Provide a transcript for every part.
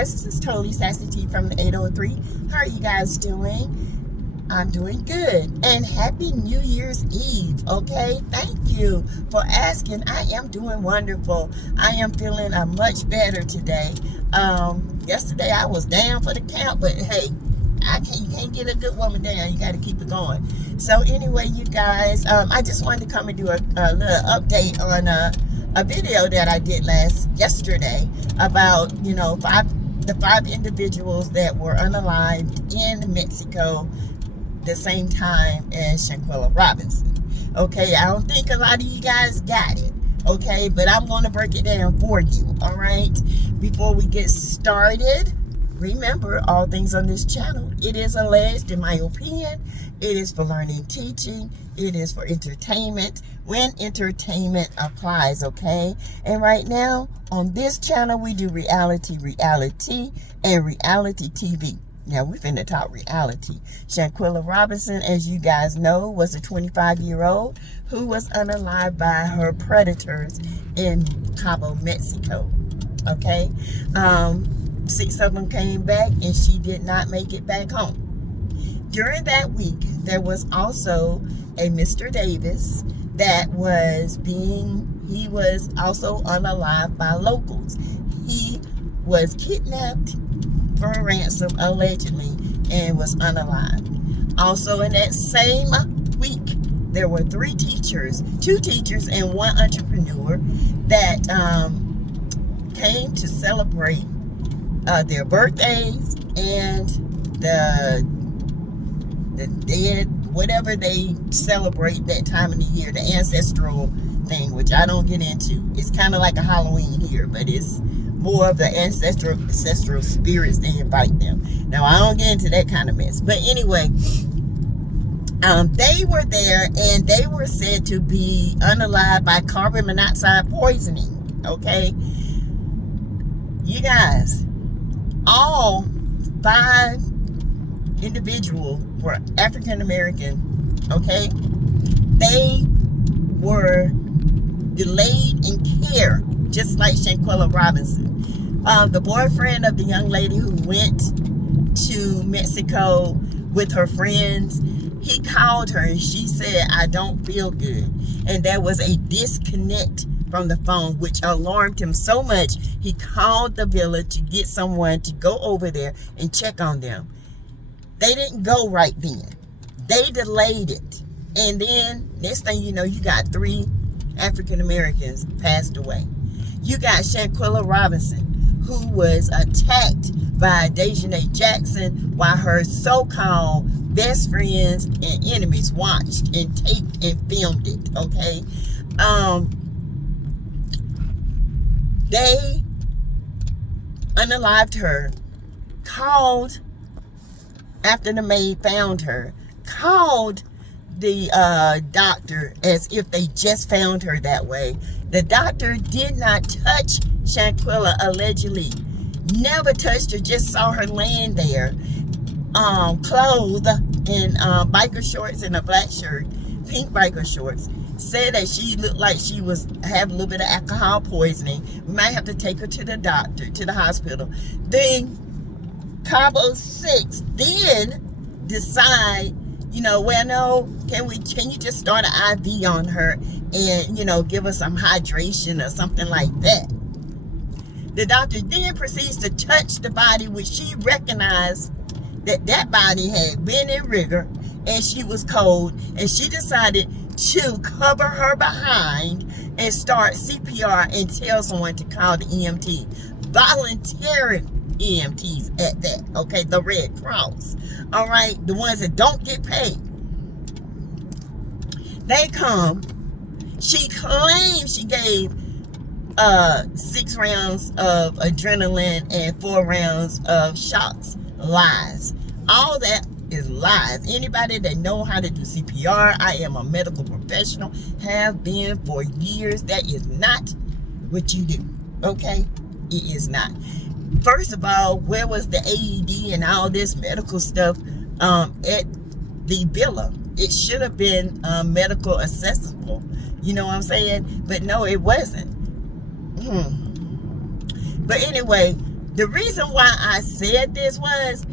This is totally SASSYTEA from the 803. How are you guys doing? I'm doing good. And happy New Year's Eve, okay? Thank you for asking. I am doing wonderful. I am feeling much better today. Yesterday I was down for the count, but hey, you can't get a good woman down. You got to keep it going. So anyway, you guys, I just wanted to come and do a little update on a video that I did yesterday about, the 5 individuals that were unalived in Mexico the same time as Shanquella Robinson. Okay, I don't think a lot of you guys got it. Okay, but I'm going to break it down for you. All right, before we get started, remember, all things on this channel, it is alleged, in my opinion, it is for learning, teaching, it is for entertainment, when entertainment applies, okay? And right now, on this channel, we do reality, and reality TV. Now, we're finna talk reality. Shanquella Robinson, as you guys know, was a 25-year-old who was unalived by her predators in Cabo, Mexico, okay? 6 of them came back, and she did not make it back home. During that week, there was also a Mr. Davis that he was also unalived by locals. He was kidnapped for a ransom, allegedly, and was unalived. Also in that same week, there were 3 teachers, 2 teachers and 1 entrepreneur that came to celebrate their birthdays and the dead, whatever they celebrate that time of the year, the ancestral thing, which I don't get into. It's kind of like a Halloween here, but it's more of the ancestral spirits. They invite them. Now, I don't get into that kind of mess. But anyway, they were there, and they were said to be unalived by carbon monoxide poisoning. Okay? You guys, all 5 individuals were African American, okay? They were delayed in care, just like Shanquella Robinson. The boyfriend of the young lady who went to Mexico with her friends, he called her and she said, "I don't feel good." And there was a disconnect from the phone, which alarmed him so much, he called the village to get someone to go over there and check on them. They didn't go right then. They delayed it. And then, next thing you know, you got 3 African Americans passed away. You got Shanquella Robinson, who was attacked by Dejanay Jackson while her so-called best friends and enemies watched and taped and filmed it, okay? They unalived her, called, after the maid found her, called the doctor as if they just found her that way. The doctor did not touch Shanquella, allegedly. Never touched her, just saw her laying there, clothed in biker shorts and a black shirt, pink biker shorts. Said that she looked like she was having a little bit of alcohol poisoning. We might have to take her to the doctor, to the hospital. Then Cabo 6 then decide, well, no, can you just start an IV on her and, give her some hydration or something like that. The doctor then proceeds to touch the body, which she recognized that body had been in rigor, and she was cold, and she decided to cover her behind and start CPR and tell someone to call the EMT. Voluntary EMTs at that, okay? The Red Cross, all right? The ones that don't get paid. They come. She claims she gave 6 rounds of adrenaline and 4 rounds of shots. Lies. All that is lies. Anybody that know how to do CPR, I am a medical professional, have been for years. That is not what you do, okay? It is not. First of all, where was the AED and all this medical stuff at the villa? It should have been medical accessible. You know what I'm saying? But no, it wasn't. But anyway, the reason why I said this was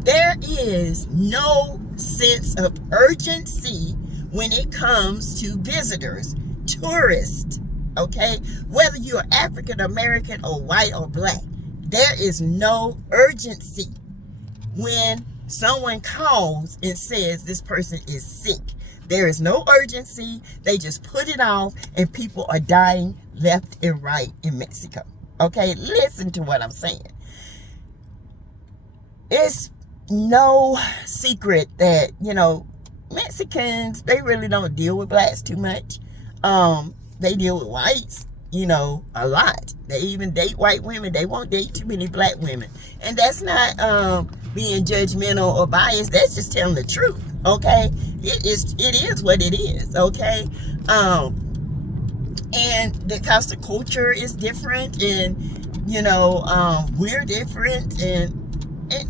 there is no sense of urgency when it comes to visitors, tourists, okay? Whether you're African American or white or black, there is no urgency when someone calls and says this person is sick. There is no urgency. They just put it off, and people are dying left and right in Mexico. Okay, listen to what I'm saying. It's no secret that, you know, Mexicans, they really don't deal with blacks too much. They deal with whites, you know, a lot. They even date white women. They won't date too many black women. And that's not being judgmental or biased. That's just telling the truth, okay? It is what it is, okay? And because the culture is different, and, you know, we're different, and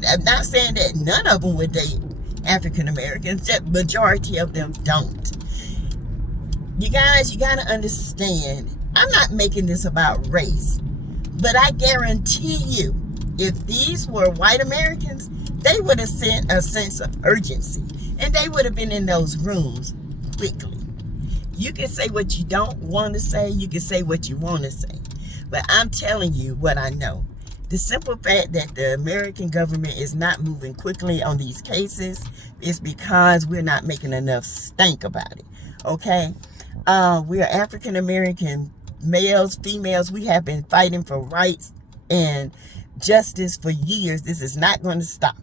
I'm not saying that none of them would date African Americans. The majority of them don't. You guys, you got to understand, I'm not making this about race, but I guarantee you, if these were white Americans, they would have sent a sense of urgency, and they would have been in those rooms quickly. You can say what you don't want to say. You can say what you want to say. But I'm telling you what I know. The simple fact that the American government is not moving quickly on these cases is because we're not making enough stink about it. Okay? We are African American males, females. We have been fighting for rights and justice for years. This is not going to stop.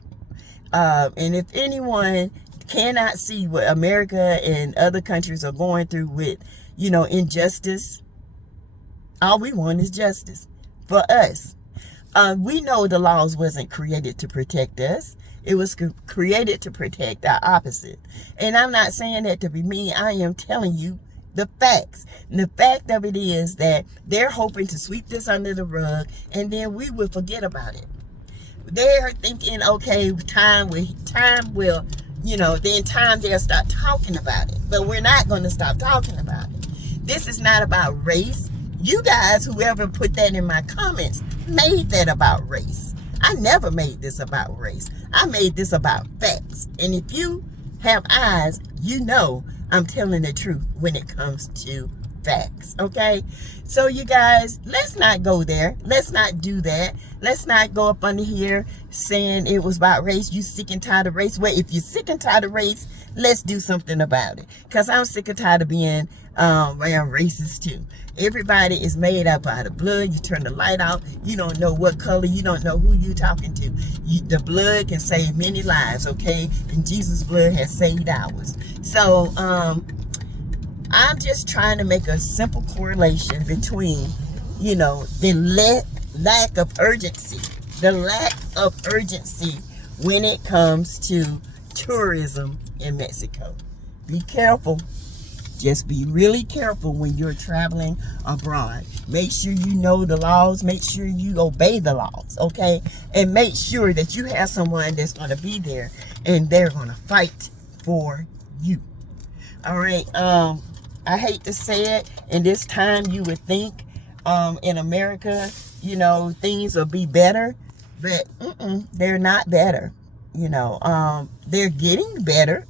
And if anyone cannot see what America and other countries are going through with, you know, injustice, all we want is justice for us. We know the laws wasn't created to protect us. It was created to protect our opposite. And I'm not saying that to be mean. I am telling you the facts. And the fact of it is that they're hoping to sweep this under the rug, and then we will forget about it. They're thinking, okay, time will, you know, then time they'll stop talking about it. But we're not going to stop talking about it. This is not about race. You guys, whoever put that in my comments, made that about race. I never made this about race. I made this about facts. And if you have eyes, you know I'm telling the truth when it comes to facts, okay? So you guys, let's not go there. Let's not do that. Let's not go up under here saying it was about race. You sick and tired of race. Well, if you're sick and tired of race, let's do something about it. Because I'm sick and tired of being around racist too. Everybody is made up out of blood. You turn the light out, you don't know what color, you don't know who you're talking to. The blood can save many lives, okay? And Jesus' blood has saved ours. So I'm just trying to make a simple correlation between, you know, the lack of urgency. The lack of urgency when it comes to tourism in Mexico. Be careful. Just be really careful when you're traveling abroad. Make sure you know the laws. Make sure you obey the laws, okay? And make sure that you have someone that's going to be there and they're going to fight for you. All right. I hate to say it. In this time, you would think in America, you know, things will be better. But they're not better. You know, they're getting better,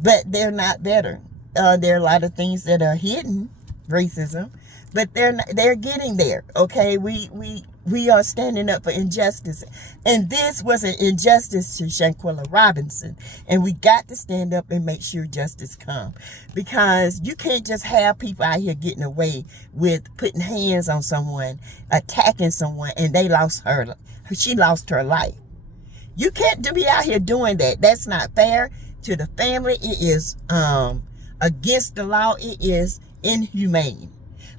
but they're not better. There are a lot of things that are hidden, racism, but they're getting there. Okay, we we are standing up for injustice. And this was an injustice to Shanquella Robinson. And we got to stand up and make sure justice comes. Because you can't just have people out here getting away with putting hands on someone, attacking someone, and she lost her life. You can't be out here doing that. That's not fair to the family. It is against the law. It is inhumane.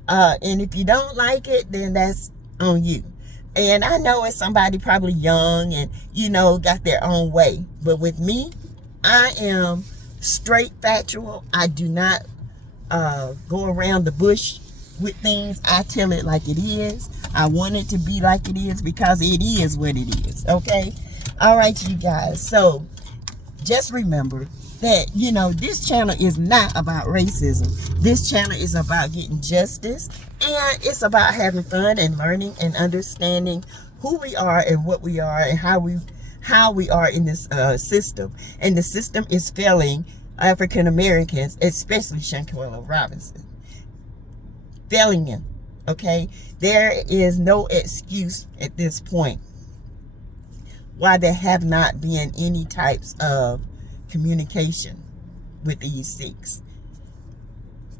And if you don't like it, then that's on you. And I know it's somebody probably young and, got their own way. But with me, I am straight factual. I do not go around the bush with things. I tell it like it is. I want it to be like it is because it is what it is. Okay? All right, you guys. So just remember that, this channel is not about racism. This channel is about getting justice, and it's about having fun and learning and understanding who we are and what we are and how we are in this system. And the system is failing African Americans, especially Shanquella Robinson. Failing them. Okay? There is no excuse at this point why there have not been any types of communication with these six.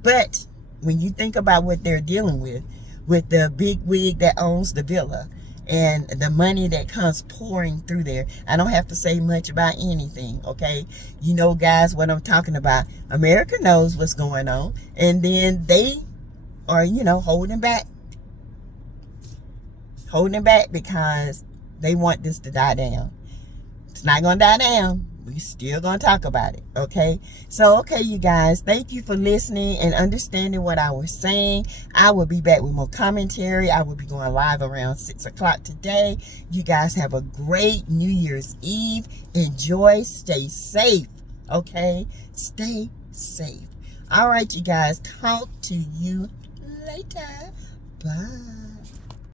But when you think about what they're dealing with the big wig that owns the villa and the money that comes pouring through there, I don't have to say much about anything, okay? You know, guys, what I'm talking about. America knows what's going on, and then they are, holding back because they want this to die down. It's not going to die down. We still going to talk about it, okay? So, okay, you guys, thank you for listening and understanding what I was saying. I will be back with more commentary. I will be going live around 6 o'clock today. You guys have a great New Year's Eve. Enjoy. Stay safe, okay? Stay safe. All right, you guys, talk to you later. Bye.